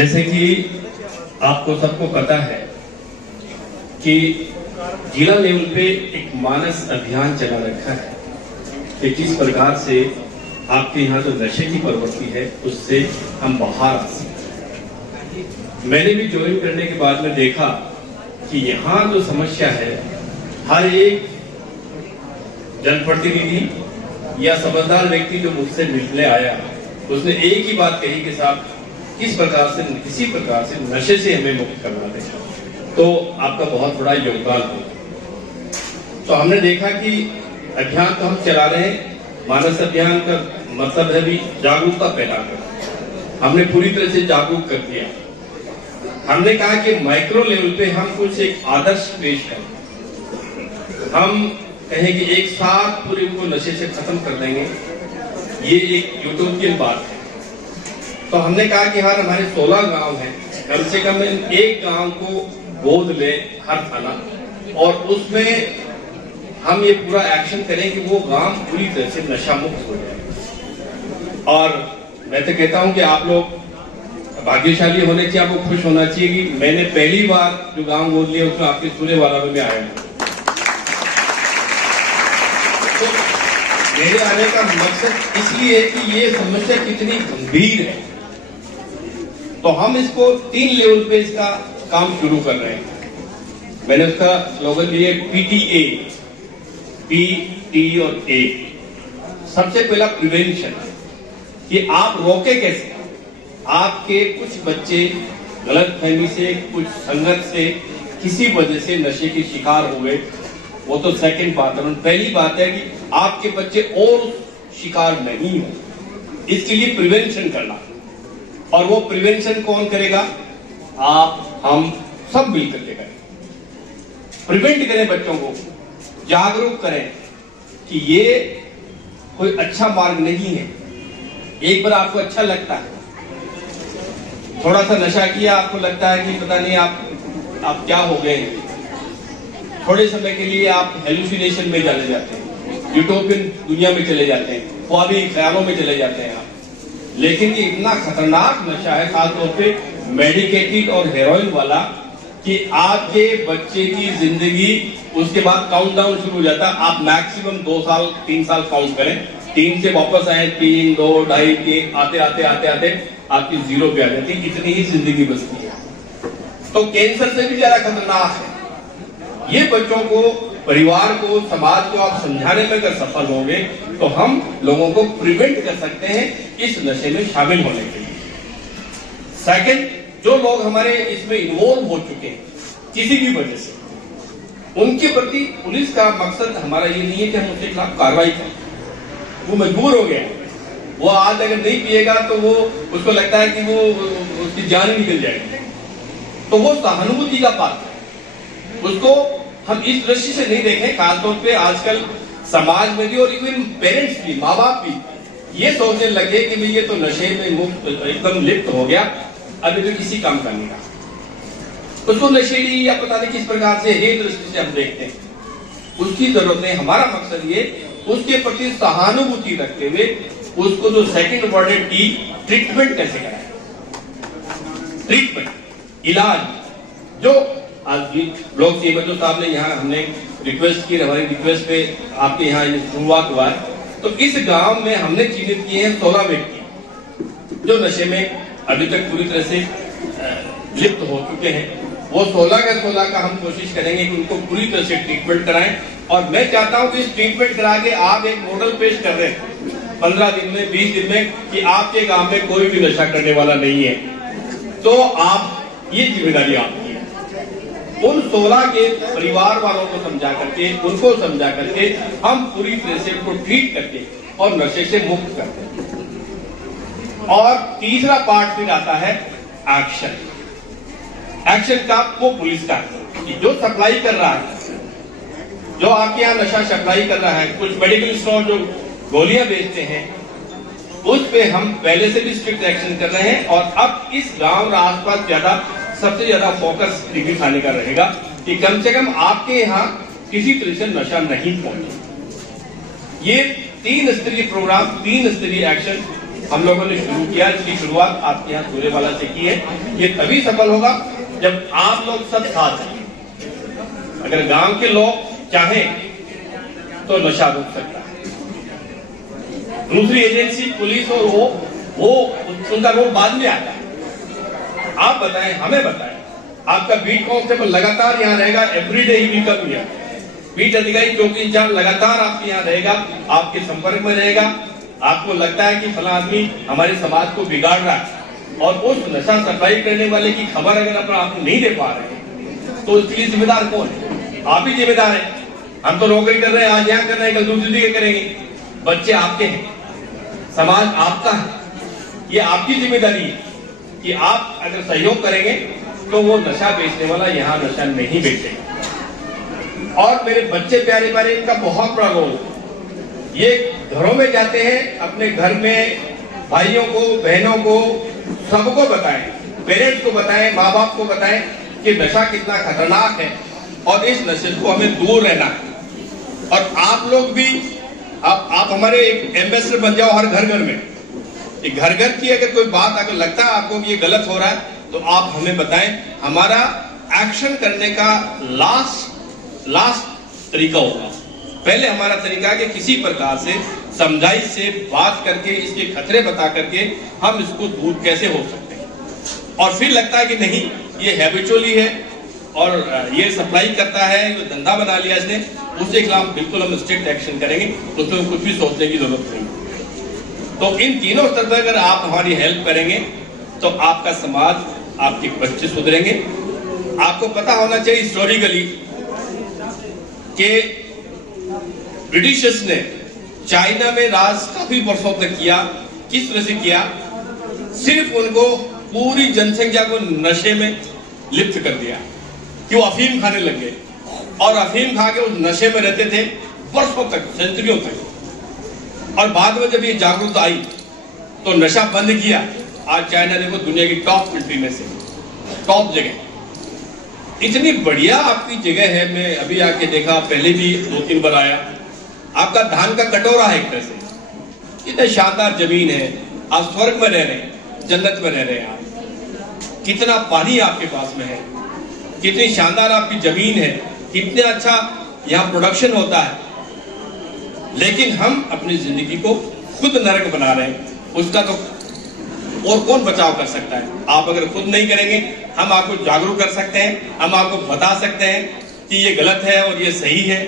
जैसे कि आपको सबको पता है कि जिला लेवल पे एक मानस अभियान चला रखा है कि किस प्रकार से आपके यहाँ जो नशे की प्रवृत्ति है उससे हम बाहर आ सकते। मैंने भी ज्वाइन करने के बाद में देखा कि यहाँ जो समस्या है, हर एक जनप्रतिनिधि या समझदार व्यक्ति जो मुझसे मिलने आया उसने एक ही बात कही कि साहब किस प्रकार से किसी प्रकार से नशे से हमें मुक्त करवा दें तो आपका बहुत बड़ा योगदान होगा। तो हमने देखा कि अभियान तो हम चला रहे हैं, मानस अभियान का मतलब है भी जागरूकता पैदा करना। हमने पूरी तरह से जागरूक कर दिया। हमने कहा कि माइक्रो लेवल पे हम कुछ एक आदर्श पेश करें। हम कहें कि एक साथ पूरे उनको नशे से खत्म कर देंगे, ये एक यूटोपियन बात है। तो हमने कहा कि हर हमारे 16 गांव हैं, कम से कम एक गांव को गोद ले हर थाना, और उसमें हम ये पूरा एक्शन करें कि वो गांव पूरी तरह से नशा मुक्त हो जाए। और मैं तो कहता हूं कि आप लोग भाग्यशाली होने चाहिए, आपको खुश होना चाहिए कि मैंने पहली बार जो गांव गोद लिया उसमें आपके सूर्य वाला में आया हूं। तो मेरे आने का मकसद इसलिए है कि ये समस्या कितनी गंभीर है। तो हम इसको 3 लेवल पे इसका काम शुरू कर रहे हैं। मैंने उसका स्लोगन दिया PTA, P, T और A। सबसे पहला प्रिवेंशन, कि आप रोके कैसे। आपके कुछ बच्चे गलतफहमी से, कुछ संगत से, किसी वजह से नशे के शिकार हुए, वो तो सेकंड बात है। पहली बात है कि आपके बच्चे और शिकार नहीं हो, इसके लिए प्रिवेंशन करना। और वो प्रिवेंशन कौन करेगा? आप, हम सब मिलकर के करें। प्रिवेंट करें, बच्चों को जागरूक करें कि ये कोई अच्छा मार्ग नहीं है। एक बार आपको अच्छा लगता है, थोड़ा सा नशा किया, आपको लगता है कि पता नहीं आप क्या हो गए हैं, थोड़े समय के लिए आप हेलुसिनेशन में चले जाते हैं, यूटोपियन दुनिया में चले जाते हैं, ख्वाबी ख्यालों में चले जाते हैं आप। लेकिन ये इतना खतरनाक नशा है, खासतौर पे मेडिकेटेड और हेरोइन वाला, कि आपके बच्चे की जिंदगी उसके बाद काउंटडाउन शुरू हो जाता है। आप मैक्सिमम 2 साल 3 साल काउंट करें, 3 से वापस आए, 3, 2, 2.5, 3 आते आते आते आते आपकी 0 पे आ जाती है। इतनी ही जिंदगी बचती है। तो कैंसर से भी ज्यादा खतरनाक है। ये बच्चों को, परिवार को, समाज को आप समझाने में अगर सफल होंगे तो हम लोगों को प्रिवेंट कर सकते हैं इस नशे में शामिल होने के लिए। सेकंड, जो लोग हमारे इसमें इन्वॉल्व हो चुके हैं किसी भी वजह से, उनके प्रति पुलिस का मकसद हमारा ये नहीं है कि हम उसके खिलाफ कार्रवाई करें। वो मजबूर हो गया, वो आज अगर नहीं पिएगा तो वो, उसको लगता है कि वो उसकी जान ही निकल जाएगी, तो वो सहानुभूति का पात्र है। उसको हम इस दृष्टि से नहीं देखें। खासतौर पे आजकल समाज में भी और इवन पेरेंट्स भी, माँ बाप भी ये सोचने लगे कि भाई ये तो नशे में मुक्त एकदम लिप्त हो गया, अभी तो किसी काम का नहीं रहा, उसको नशेड़ी या पता नहीं किस प्रकार से ये दृष्टि से हम देखते हैं। उसकी जरूरत नहीं। हमारा मकसद ये उसके प्रति सहानुभूति रखते हुए उसको जो सेकंड वर्ड है टी, ट्रीटमेंट कैसे कराए। ट्रीटमेंट, इलाज, जो आज भी ब्लॉक सीएमएचओ साहब ने यहाँ हमने रिक्वेस्ट की, हमारी रिक्वेस्ट पे आपके यहाँ शुरुआत हुआ है। तो इस गांव में हमने चिन्हित किए हैं 16 व्यक्ति जो नशे में अभी तक पूरी तरह से लिप्त हो चुके हैं। वो 16 के 16 का हम कोशिश करेंगे कि उनको पूरी तरह से ट्रीटमेंट कराएं। और मैं चाहता हूं कि इस ट्रीटमेंट करा के आप एक मॉडल पेश कर रहे हैं 15 दिन में, 20 दिन में, कि आपके गांव में कोई भी नशा करने वाला नहीं है। तो आप, ये जिम्मेदारी आपकी है। उन 16 के परिवार वालों को समझा करके, उनको समझा करके हम पूरी तरह से उनको ट्रीट करके और नशे से मुक्त करते हैं। और तीसरा पार्ट फिर आता है एक्शन। एक्शन का वो पुलिस का, कि जो सप्लाई कर रहा है, जो आपके यहाँ नशा सप्लाई कर रहा है, कुछ मेडिकल स्टोर जो गोलियां बेचते हैं, उस पे हम पहले से भी स्ट्रिक्ट एक्शन कर रहे हैं। और अब इस गांव और आसपास सबसे ज्यादा फोकस डिग्री थाने का रहेगा कि कम से कम आपके यहाँ किसी तरह से नशा नहीं पहुंचे। ये 3 स्तरीय प्रोग्राम, 3 स्तरीय एक्शन हम लोगों ने शुरू किया, इसकी शुरुआत आपके यहाँ सूर्यवाला से की है। ये तभी सफल होगा जब आप लोग सब साथ हैं। अगर गांव के लोग चाहें तो नशा रोक सकता है। दूसरी एजेंसी पुलिस और वो उनका रोल बाद में आता है। आप बताएं, हमें बताएं, आपका बीट कांस्टेबल लगातार यहाँ रहेगा, everyday he will come here. Beat अधिकारी चौकी इंचार्ज लगातार आपके यहाँ रहेगा, आपके संपर्क में रहेगा। आपको लगता है कि फला आदमी हमारे समाज को बिगाड़ रहा है और उस नशा सप्लाई करने वाले की खबर अगर आप नहीं दे पा रहे तो उसके लिए जिम्मेदार कौन है? आप ही जिम्मेदार हैं। हम तो नौकरी कर रहे हैं, आज यहाँ कर रहे हैं, कल दूसरी जगह करेंगे। बच्चे आपके हैं, समाज आपका है। ये आपकी जिम्मेदारी है कि आप अगर सहयोग करेंगे तो वो नशा बेचने वाला यहाँ नशा नहीं बेचेगा। और मेरे बच्चे प्यारे प्यारे, इनका बहुत बड़ा रोल। ये घरों में जाते हैं, अपने घर में भाइयों को, बहनों को, सबको बताएं, पेरेंट्स को बताएं, माँ बाप को बताएं कि नशा कितना खतरनाक है और इस नशे को हमें दूर रहना है। और आप लोग भी, आप हमारे एक एम्बेसडर बन जाओ हर घर घर में। घर घर की अगर कोई बात अगर लगता है आपको कि ये गलत हो रहा है तो आप हमें बताएं। हमारा एक्शन करने का लास्ट तरीका होगा। पहले हमारा तरीका है कि किसी प्रकार से समझाइश से बात करके, इसके खतरे बता करके हम इसको दूर कैसे हो सकते हैं। और फिर लगता है कि नहीं, ये हैबिचुअली है और ये सप्लाई करता है, ये धंधा बना लिया इसने, उसके खिलाफ बिल्कुल हम स्ट्रिक्ट एक्शन करेंगे, उसमें कुछ भी सोचने की जरूरत नहीं। तो इन तीनों स्तर पर अगर आप हमारी हेल्प करेंगे तो आपका समाज, आपके बच्चे सुधरेंगे। आपको पता होना चाहिए हिस्टोरिकली कि ब्रिटिशर्स ने चाइना में राज काफी वर्षों तक किया। किस तरह से किया? सिर्फ उनको पूरी जनसंख्या को नशे में लिप्त कर दिया कि वो अफीम खाने लग गए और अफीम खा के उस नशे में रहते थे वर्षों तक, सेंचुरियों तक। और बाद में जब ये जागरूकता आई तो नशा बंद किया। आज चाइना देखो दुनिया की टॉप कंट्री में से टॉप जगह, इतनी बढ़िया आपकी जगह है। मैं अभी आके देखा, पहले भी 2-3 बार आया। आपका धान का कटोरा है एक तरह से, इतनी शानदार जमीन है, आप स्वर्ग में रह रहे हैं, जन्नत में रह रहे हैं आप। कितना पानी आपके पास में है, कितनी शानदार आपकी जमीन है, कितना अच्छा यहाँ प्रोडक्शन होता है। लेकिन हम अपनी जिंदगी को खुद नरक बना रहे हैं। उसका तो और कौन बचाव कर सकता है? आप अगर खुद नहीं करेंगे, हम आपको जागरूक कर सकते हैं, हम आपको बता सकते हैं कि ये गलत है और ये सही है।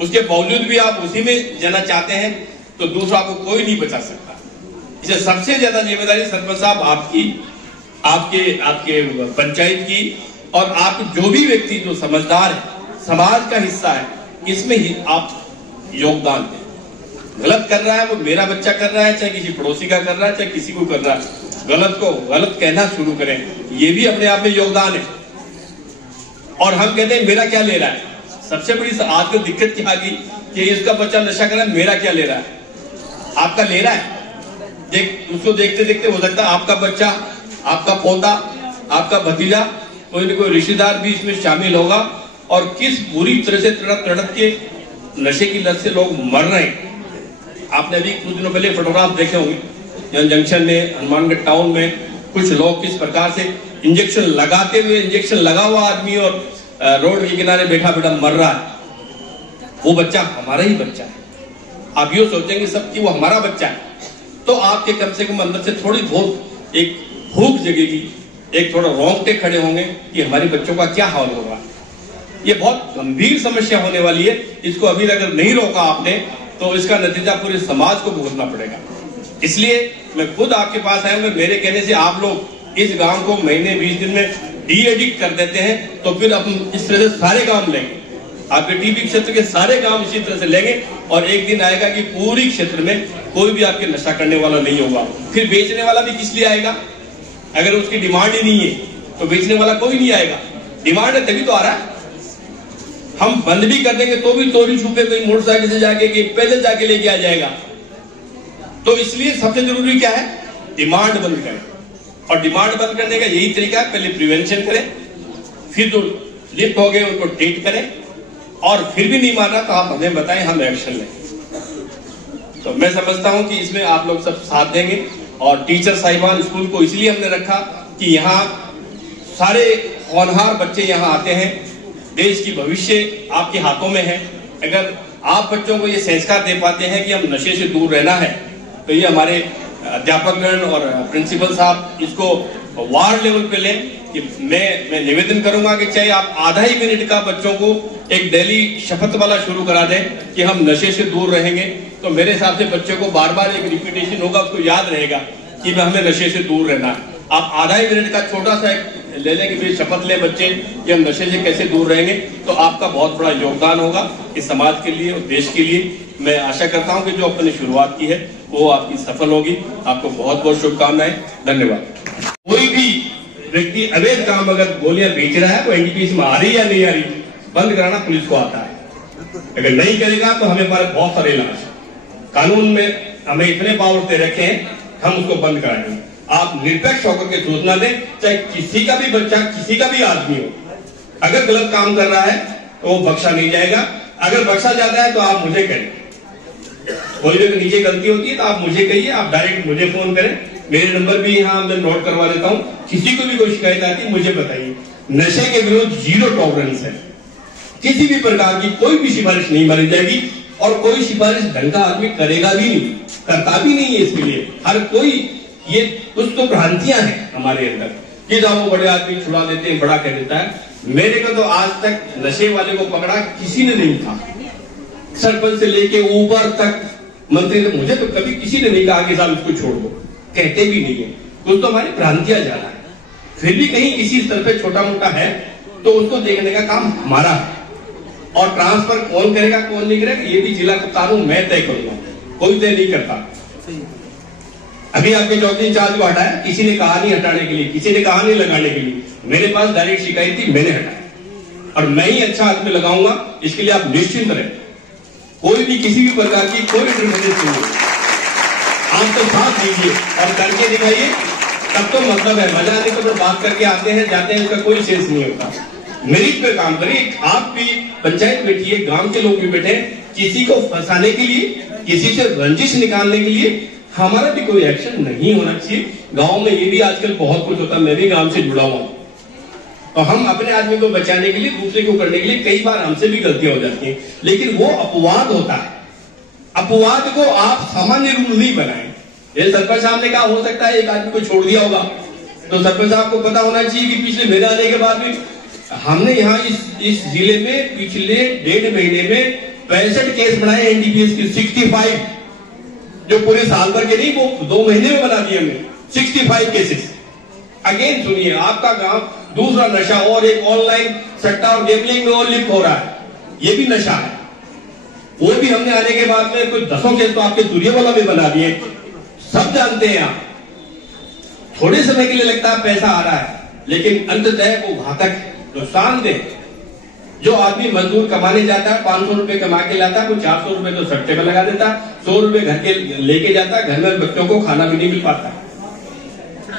उसके बावजूद भी आप उसी में जाना चाहते हैं तो दूसरा को कोई नहीं बचा सकता। इसे सबसे ज्यादा जिम्मेदारी सरपंच साहब आपकी, आपके पंचायत की, और आप जो भी व्यक्ति जो समझदार है, समाज का हिस्सा है, इसमें ही आप योगदान दें। गलत कर रहा है वो मेरा बच्चा कर रहा है, चाहे किसी पड़ोसी का कर रहा है, चाहे किसी को कर रहा है, गलत को गलत कहना शुरू करें। ये भी अपने आप में योगदान है। और हम कहते हैं मेरा क्या ले रहा है। सबसे बड़ी आज को दिक्कत क्या आ गई कि इसका बच्चा नशा कर रहा है, मेरा क्या ले रहा है? आपका ले रहा है। उसको देखते देखते हो सकता है आपका बच्चा, आपका पोता, आपका भतीजा, कोई न कोई रिश्तेदार भी इसमें शामिल होगा। और किस बुरी तरह से तड़प के नशे की लत से लोग मर रहे हैं। आपने अभी कुछ दिनों पहले फोटोग्राफ देखे होंगे जंक्शन में, हनुमानगढ़ टाउन में, कुछ लोग किस प्रकार से इंजेक्शन लगाते हुए, इंजेक्शन लगा हुआ आदमी और रोड के किनारे बैठा बैठा मर रहा है। वो बच्चा हमारा ही बच्चा है। आप ये सोचेंगे सब कि वो हमारा बच्चा है तो आपके कम से कम अंदर से थोड़ी बहुत एक भूख जगेगी, एक थोड़ा रोंगटे खड़े होंगे कि हमारे बच्चों का क्या हाल होगा। ये बहुत गंभीर समस्या होने वाली है। इसको अभी अगर नहीं रोका आपने तो इसका नतीजा पूरे समाज को भुगतना पड़ेगा। इसलिए मैं खुद आपके पास आया हूं। मेरे कहने से आप लोग इस गांव को महीने 20 दिन में डी-एडिक्ट कर देते हैं तो फिर हम इस तरह से सारे गांव लेंगे, आपके टीबी क्षेत्र के सारे गांव इसी तरह से लेंगे। और एक दिन आएगा कि पूरी क्षेत्र में कोई भी आपके नशा करने वाला नहीं होगा। फिर बेचने वाला भी किस लिए आएगा? अगर उसकी डिमांड ही नहीं है तो बेचने वाला कोई नहीं आएगा। डिमांड है तभी तो आ रहा है। हम बंद भी कर देंगे तो भी चोरी छुपे कोई मोटरसाइकिल से जाके, कि पैदल जाके लेके आ जाएगा। तो इसलिए सबसे जरूरी क्या है? डिमांड बंद करें। और डिमांड बंद करने का यही तरीका है, पहले प्रिवेंशन करें, फिर जो लिप्त हो गए उनको ट्रीट करें, और फिर भी नहीं माना तो आप हमें बताएं, हम एक्शन लें। तो मैं समझता हूं कि इसमें आप लोग सब साथ देंगे। और टीचर साहिबान स्कूल को इसलिए हमने रखा कि यहाँ सारे होनहार बच्चे यहाँ आते हैं। देश की भविष्य आपके हाथों में है। अगर आप बच्चों को ये संस्कार दे पाते हैं कि हम नशे से दूर रहना है, तो ये हमारे अध्यापकगण और प्रिंसिपल साहब इसको वार्ड लेवल पे लें। कि मैं निवेदन करूंगा कि चाहे आप आधा ही मिनट का बच्चों को एक डेली शपथ वाला शुरू करा दें कि हम नशे से दूर रहेंगे, तो मेरे हिसाब से बच्चों को बार बार एक रिपीटेशन होगा, उसको याद रहेगा कि हमें नशे से दूर रहना है। आप आधा ही मिनट का छोटा सा ले लें कि फिर शपथ ले बच्चे कि हम नशे से कैसे दूर रहेंगे, तो आपका बहुत बड़ा योगदान होगा इस समाज के लिए और देश के लिए। मैं आशा करता हूं कि जो आपने शुरुआत की है वो आपकी सफल होगी। आपको बहुत बहुत शुभकामनाएं। धन्यवाद। कोई भी व्यक्ति अवैध काम अगर गोलियां बेच रहा है तो एनडीपीएस में आ रही या नहीं आ रही, बंद कराना पुलिस को आता है। अगर नहीं करेगा तो हमें पास बहुत सारे इलाज, कानून में हमें इतने पावर दे रखे हैं, हम उसको बंद कराएंगे। आप निरपेक्ष होकर के सूचना दें, चाहे किसी का भी बच्चा, किसी का भी आदमी हो, अगर गलत काम कर रहा है तो वो बख्शा नहीं जाएगा। अगर बख्शा जाता है तो आप मुझे कहें, कोई भी नीचे गलती होती है तो आप मुझे कहिए, आप डायरेक्ट मुझे फोन करें। मेरे नंबर भी यहाँ मैं नोट करवा देता हूँ। किसी को भी कोई शिकायत आती है मुझे बताइए। नशे के विरुद्ध 0 टॉलरेंस है। किसी भी प्रकार की कोई भी सिफारिश नहीं मानी जाएगी और कोई सिफारिश ढंग का आदमी करेगा भी नहीं, करता भी नहीं है। इसके लिए हर कोई, ये कुछ तो भ्रांतियां हैं हमारे अंदर कि जब वो बड़े आदमी छुड़ा देते हैं, बड़ा कह देता है। मेरे को तो आज तक नशे वाले को पकड़ा किसी ने नहीं था, सरपंच से लेके ऊपर तक मंत्री ने, मुझे तो कभी किसी ने नहीं कहा कि साहब इसको छोड़ दो, कहते भी नहीं है। कुछ तो हमारी भ्रांतियां जा रहा है। फिर भी कहीं किसी स्तर पे छोटा मोटा है तो उसको देखने का काम हमारा है। और ट्रांसफर कौन करेगा कौन नहीं करेगा ये भी जिला कप्तान हूं मैं तय करूंगा, कोई तय नहीं करता। अभी आपके चौकी इंचार्ज को हटाया, किसी ने कहा नहीं हटाने के लिए, किसी ने कहा नहीं लगाने के लिए। मेरे पास डायरेक्ट शिकायत थी, मैंने हटाया और मैं ही अच्छा आदमी लगाऊंगा। इसके लिए आप निश्चिंत रहें, कोई भी किसी भी प्रकार की कोई इंटरफेरेंस नहीं है। आप तो साथ दीजिए और करके दिखाइए, तब तो मतलब है। मजा आने तो बात करके आते हैं जाते हैं, उसका कोई सेंस नहीं होता। मेरिट पे काम करिए। आप भी पंचायत बैठिए, गांव के लोग भी बैठे, किसी को फंसाने के लिए, किसी से रंजिश निकालने के लिए हमारा भी कोई एक्शन नहीं होना चाहिए। गांव में ये भी आजकल बहुत कुछ होता है, मैं भी गांव से जुड़ा हुआ। तो हम अपने आदमी को बचाने के लिए, दूसरे को करने के लिए कई बार हमसे भी गलतियां हो जाती हैं, लेकिन वो अपवाद होता है। अपवाद को आप सामान्य रूल नहीं बनाएं। ये सरपंच साहब ने कहा, हो सकता है एक आदमी को छोड़ दिया होगा, तो सरपंच साहब को पता होना चाहिए कि पिछले मेरे आने के बाद भी हमने यहाँ इस जिले में पिछले 1.5 महीने में 65 केस बनाए एनडीपीएस के, 65, जो पूरे साल भर के नहीं, वो 2 महीने में बना दिए हमने 65 केसेस। अगेन सुनिए, आपका गांव दूसरा नशा और एक ऑनलाइन सट्टा और गैम्बलिंग में और लिप्त हो रहा है, ये भी नशा है। वो भी हमने आने के बाद में कुछ 10 केस तो आपके सूर्यवाला में बना दिए। सब जानते हैं आप, थोड़े समय के लिए लगता है पैसा आ रहा है, लेकिन अंततः वो घातक नुकसानदेह। जो आदमी मजदूर कमाने जाता है, 500 रुपए कमा के लाता है, वो 400 रुपए तो सट्टे में लगा देता है, 100 रुपए घर के लेके जाता है, घर में बच्चों को खाना भी नहीं मिल पाता।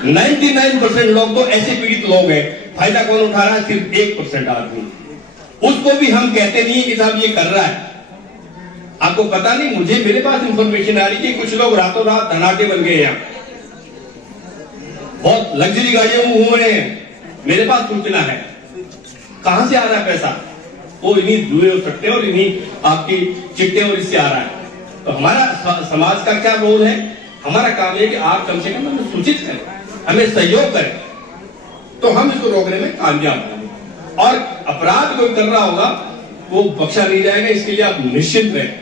99% लोग तो ऐसे पीड़ित लोग हैं। फायदा कौन उठा रहा है? सिर्फ 1% आदमी। उसको भी हम कहते नहीं कि साहब ये कर रहा है। आपको पता नहीं, मुझे मेरे पास इंफॉर्मेशन आ रही है कुछ लोग रातों रात धनाटे बन गए यहाँ, बहुत लग्जरी गाड़ियों में घूम रहे हैं। मेरे पास सूचना है। कहां से आ रहा है पैसा? वो इन्हीं जुए और सट्टे और इन्हीं आपकी चिट्टे और इससे आ रहा है। तो हमारा समाज का क्या रोल है? हमारा काम है कि आप कम से कम हमें सूचित करें, हमें सहयोग करें, तो हम इसको रोकने में कामयाब होंगे। और अपराध कोई कर रहा होगा वो बख्शा नहीं जाएगा, इसके लिए आप निश्चित रहें।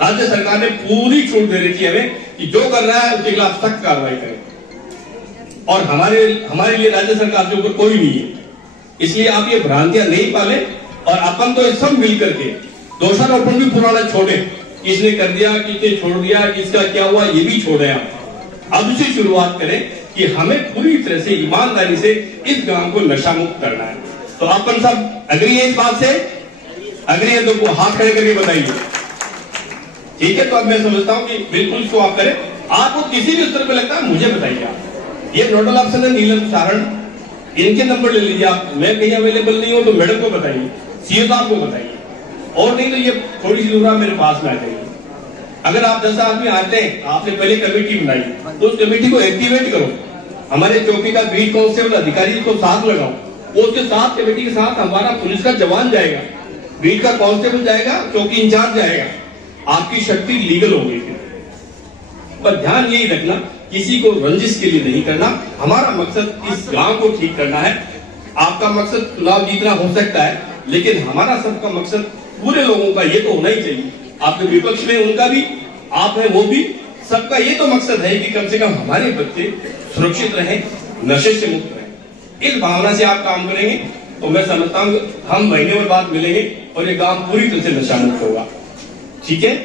राज्य सरकार ने पूरी छूट दे रही है हमें कि जो कर रहा है उसके खिलाफ सख्त कार्रवाई करें। और हमारे लिए राज्य सरकार के ऊपर कोई नहीं है, इसलिए आप ये भ्रांतियां नहीं पाले। और अपन तो सब मिल करके दोषारोपण भी पुराना छोड़े, किसने कर दिया, किसने छोड़ दिया, किसका क्या हुआ, ये भी छोड़े। आप अब से शुरुआत करें कि हमें पूरी तरह से ईमानदारी से इस गांव को नशा मुक्त करना है। तो अपन सब अग्री है इस बात से? अग्री है तो हाथ खड़े करके बताइए। ठीक है, तो अब मैं समझता हूं कि बिल्कुल इसको आप करें। आपको किसी भी स्तर पर लगता है मुझे बताइए। आप ये नोडल ऑफिसर है नीलम सारण, इनके नंबर ले लीजिए आप। मैं कहीं अवेलेबल नहीं हूं तो मैडम को बताइए, सीओ साहब को बताइए, और नहीं तो ये थोड़ी सी दूर मेरे पास में आ जाइए। अगर आप 10 आदमी आते हैं, आपने पहले कमेटी बनाई, तो उस कमेटी को एक्टिवेट करो। हमारे चौकी का बीट कांस्टेबल अधिकारी को साथ लगाओ, वो उसके साथ कमेटी के साथ हमारा पुलिस का जवान जाएगा, बीट का कांस्टेबल जाएगा, चौकी इंचार्ज जाएगा, आपकी शक्ति लीगल होगी। पर ध्यान यही रखना, किसी को रंजिश के लिए नहीं करना। हमारा मकसद इस गांव को ठीक करना है। आपका मकसद चुनाव जीतना हो सकता है, लेकिन हमारा सबका मकसद पूरे लोगों का ये तो होना ही चाहिए। आपके विपक्ष में उनका भी, आप है वो भी, सबका ये तो मकसद है कि कम से कम हमारे बच्चे सुरक्षित रहें, नशे से मुक्त रहें। इस भावना से आप काम करेंगे तो मैं समझता हूँ हम महीने बाद मिलेंगे और ये गांव पूरी तरह से नशा मुक्त होगा। ठीक है।